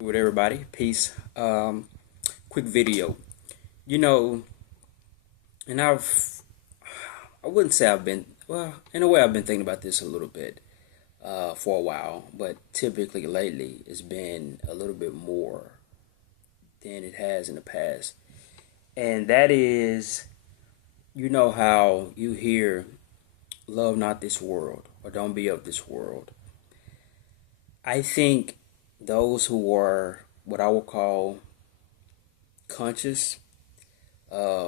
With everybody, peace. Quick video. You know, and I wouldn't say I've been well. In a way, I've been thinking about this a little bit for a while, but typically lately it's been a little bit more than it has in the past, and that is, how you hear, "Love not this world" or "Don't be of this world." I think those who are what I would call conscious,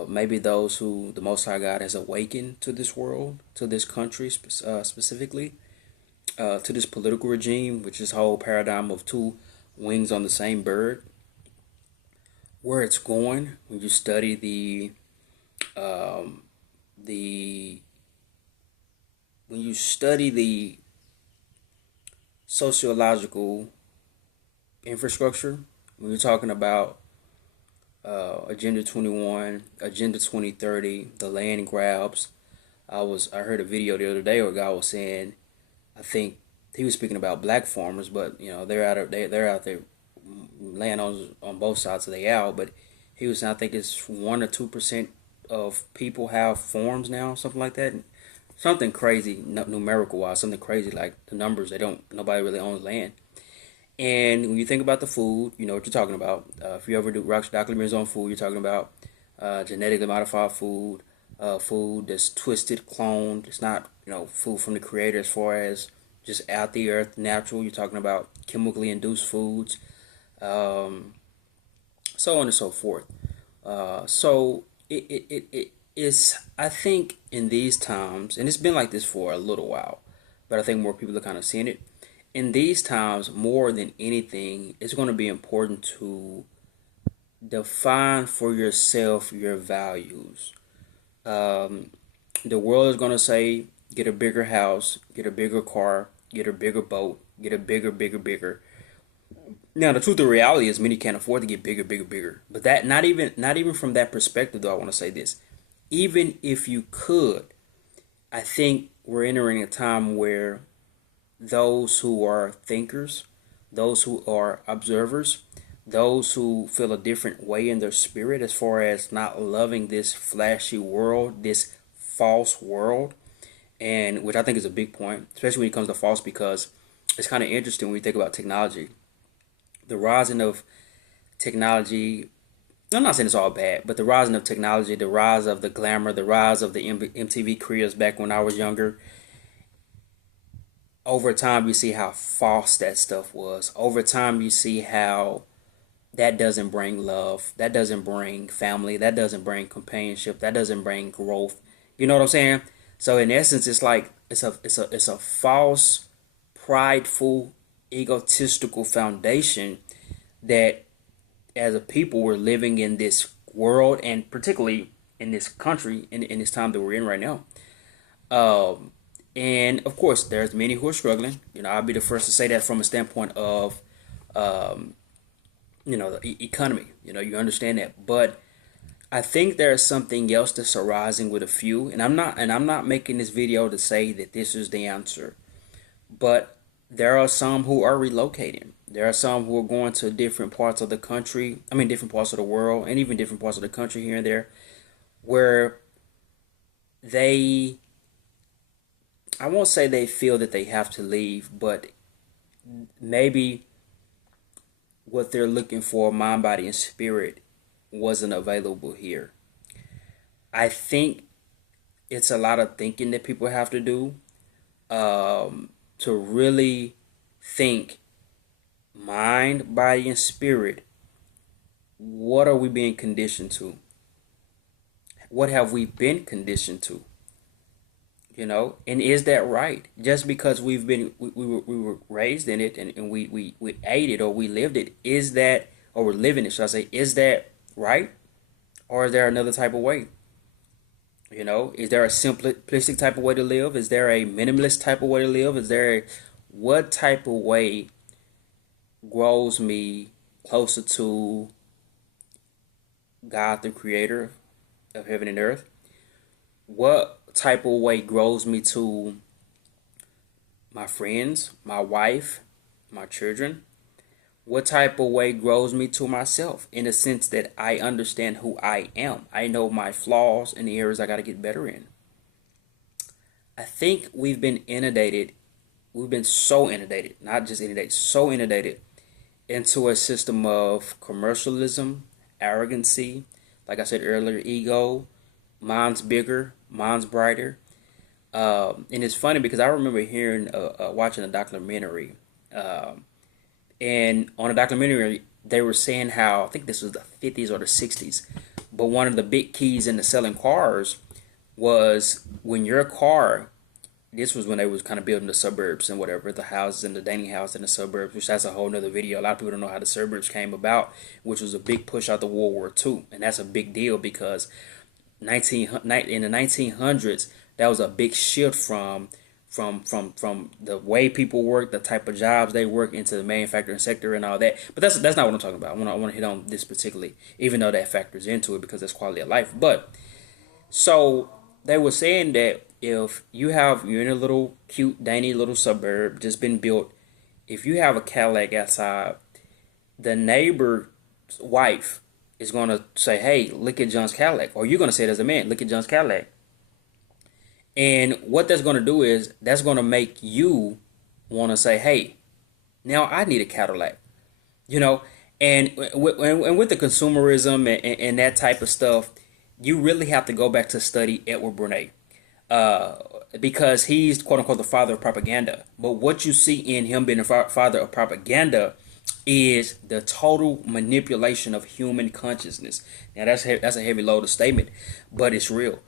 maybe those who the Most High God has awakened to this world, to this country specifically, to this political regime, which is whole paradigm of two wings on the same bird. Where it's going when you study um, the the sociological infrastructure, when you're talking about Agenda 21, Agenda 2030, the land grabs. I heard a video the other day where a guy was saying, I think he was speaking about black farmers, but they're out there land on both sides of the aisle. But he was saying, I think it's 1 or 2% of people have farms now, something like that. Something crazy numerical wise, something crazy like the numbers. Nobody really owns land. And when you think about the food, you know what you're talking about. If you ever do watch documentaries on food, you're talking about genetically modified food, food that's twisted, cloned. It's not food from the creator as far as just out the earth, natural. You're talking about chemically induced foods, um, so on and so forth. So it is. I think in these times, and it's been like this for a little while, but I think more people are kind of seeing it in these times more than anything. It's going to be important to define for yourself your values. Um, the world is going to say, get a bigger house, get a bigger car, get a bigger boat, get a bigger. Now, the truth of the reality is, many can't afford to get bigger. But that not even from that perspective, though. I want to say this: even if you could, I think we're entering a time where those who are thinkers, those who are observers, those who feel a different way in their spirit as far as not loving this flashy world, this false world, and which I think is a big point, especially when it comes to false, because it's kind of interesting when we think about technology. The rising of technology, I'm not saying it's all bad, but the rising of technology, the rise of the glamour, the rise of the MTV careers back when I was younger, over time you see how false that stuff was. Over time you see how that doesn't bring love, that doesn't bring family, that doesn't bring companionship, that doesn't bring growth. You know what I'm saying? So in essence, it's like it's a false, prideful, egotistical foundation that as a people we're living in this world, and particularly in this country, in this time that we're in right now. Um, and of course, there's many who are struggling. I'll be the first to say that from a standpoint of, um, the economy. You understand that, but I think there's something else that's arising with a few, and I'm not making this video to say that this is the answer, but there are some who are relocating. There are some who are going to different parts of the country. I mean, different parts of the world, and even different parts of the country here and there, where they I won't say they feel that they have to leave, but maybe what they're looking for, mind, body, and spirit, wasn't available here. I think it's a lot of thinking that people have to do, to really think mind, body, and spirit. What are we being conditioned to? What have we been conditioned to? And is that right? Just because we were raised in it, and we ate it, or we lived it, is that, or we're living it, should I say, is that right? Or is there another type of way? Is there a simplistic type of way to live? Is there a minimalist type of way to live? What type of way grows me closer to God, the creator of heaven and earth? What type of way grows me to my friends, my wife, my children? What type of way grows me to myself in the sense that I understand who I am. I know my flaws and the areas I got to get better in. I think we've been inundated. We've been so inundated, not just inundated, so inundated into a system of commercialism, arrogancy, like I said earlier, ego. Mine's bigger, mine's brighter. And it's funny because I remember hearing, watching a documentary, and on a documentary they were saying how I think this was the 50s or the 60s, but one of the big keys into selling cars was when your car. This was when they was kind of building the suburbs and whatever, the houses and the dining house in the suburbs, which that's a whole nother video. A lot of people don't know how the suburbs came about, which was a big push out the World War II. And that's a big deal because in the 1900s, that was a big shift from the way people work, the type of jobs they work into the manufacturing sector and all that. But that's not what I'm talking about. I want to hit on this particularly, even though that factors into it because that's quality of life. But so they were saying that if you're in a little cute, dainty little suburb just been built, if you have a Cadillac outside, the neighbor's wife is gonna say, "Hey, look at John's Cadillac," or you're gonna say it as a man, "Look at John's Cadillac." And what that's gonna do is that's gonna make you want to say, "Hey, now I need a Cadillac," you know. And with the consumerism and that type of stuff, you really have to go back to study Edward Bernays, uh, because he's quote unquote the father of propaganda. But what you see in him being the father of propaganda is the total manipulation of human consciousness. Now that's a heavy loaded statement, but it's real.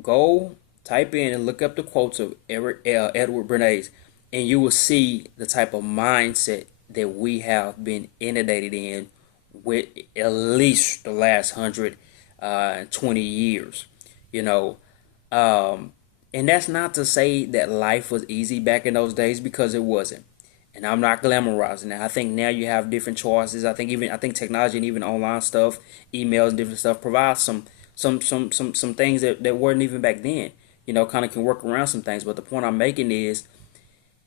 Go type in and look up the quotes of Edward Bernays, and you will see the type of mindset that we have been inundated in with at least the last 120 years. You know, and that's not to say that life was easy back in those days because it wasn't. And I'm not glamorizing that. I think now you have different choices. I think technology and even online stuff, emails and different stuff provides some things that weren't even back then. Kind of can work around some things. But the point I'm making is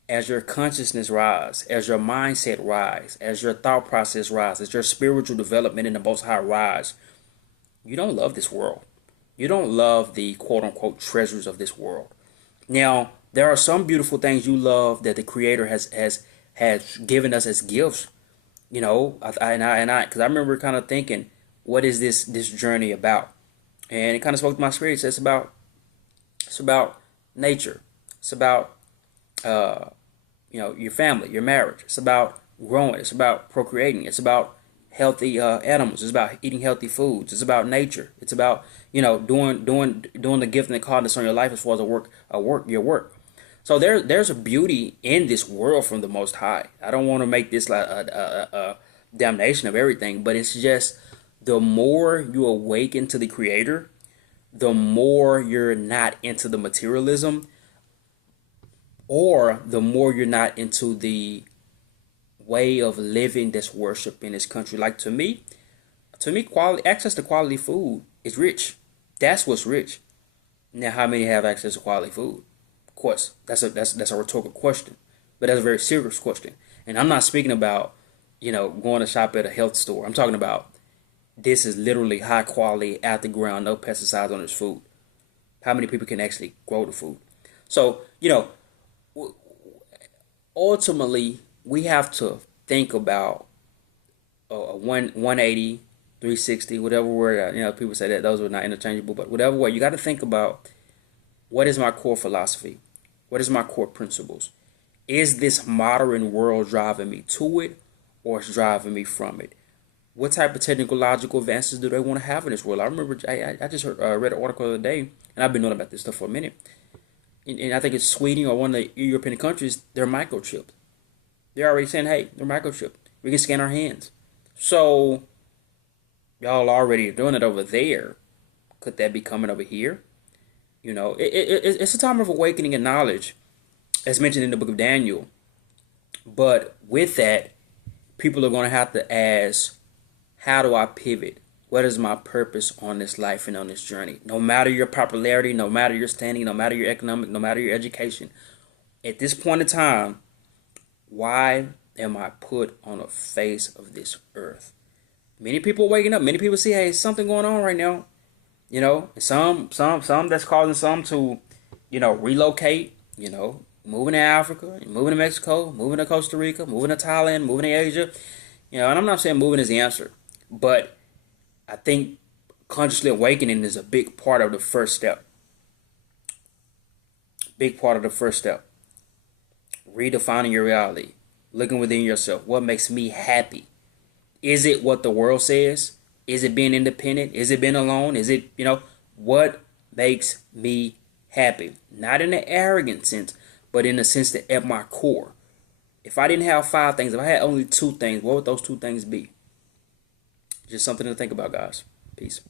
as your consciousness rise, as your mindset rise, as your thought process rise, as your spiritual development in the most high rise, you don't love this world. You don't love the quote unquote treasures of this world. Now, there are some beautiful things you love that the Creator has given us as gifts. Because I remember kind of thinking, what is this journey about? And it kind of spoke to my spirit. It's about nature. It's about your family, your marriage. It's about growing. It's about procreating. It's about healthy animals. It's about eating healthy foods. It's about nature. It's about doing the gift and the calling that's on your life as far as your work. So there's a beauty in this world from the Most High. I don't want to make this like a damnation of everything, but it's just the more you awaken to the Creator, the more you're not into the materialism, or the more you're not into the way of living that's worship in this country. Like to me, quality access to quality food is rich. That's what's rich. Now, how many have access to quality food? Of course, that's a rhetorical question, but that's a very serious question. And I'm not speaking about going to shop at a health store. I'm talking about this is literally high quality, out the ground, no pesticides on this food. How many people can actually grow the food? So ultimately, we have to think about a 180, 360, whatever word, people say that those are not interchangeable, but whatever way, you got to think about what is my core philosophy? What is my core principles? Is this modern world driving me to it or is driving me from it? What type of technological advances do they want to have in this world? I remember I just read an article the other day, and I've been knowing about this stuff for a minute. And I think it's Sweden or one of the European countries, they're microchipped. They're already saying, hey, they're microchipped. We can scan our hands. So, y'all already doing it over there. Could that be coming over here? It's a time of awakening and knowledge, as mentioned in the book of Daniel. But with that, people are going to have to ask, how do I pivot? What is my purpose on this life and on this journey? No matter your popularity, no matter your standing, no matter your economic, no matter your education, at this point in time, why am I put on the face of this earth? Many people waking up. Many people see, hey, something going on right now. Some that's causing some to, relocate. Moving to Africa, moving to Mexico, moving to Costa Rica, moving to Thailand, moving to Asia. And I'm not saying moving is the answer, but I think consciously awakening is a big part of the first step. Big part of the first step. Redefining your reality. Looking within yourself. What makes me happy? Is it what the world says? Is it being independent? Is it being alone? Is it, what makes me happy? Not in an arrogant sense, but in the sense that at my core. If I didn't have 5 things, if I had only 2 things, what would those 2 things be? Just something to think about, guys. Peace.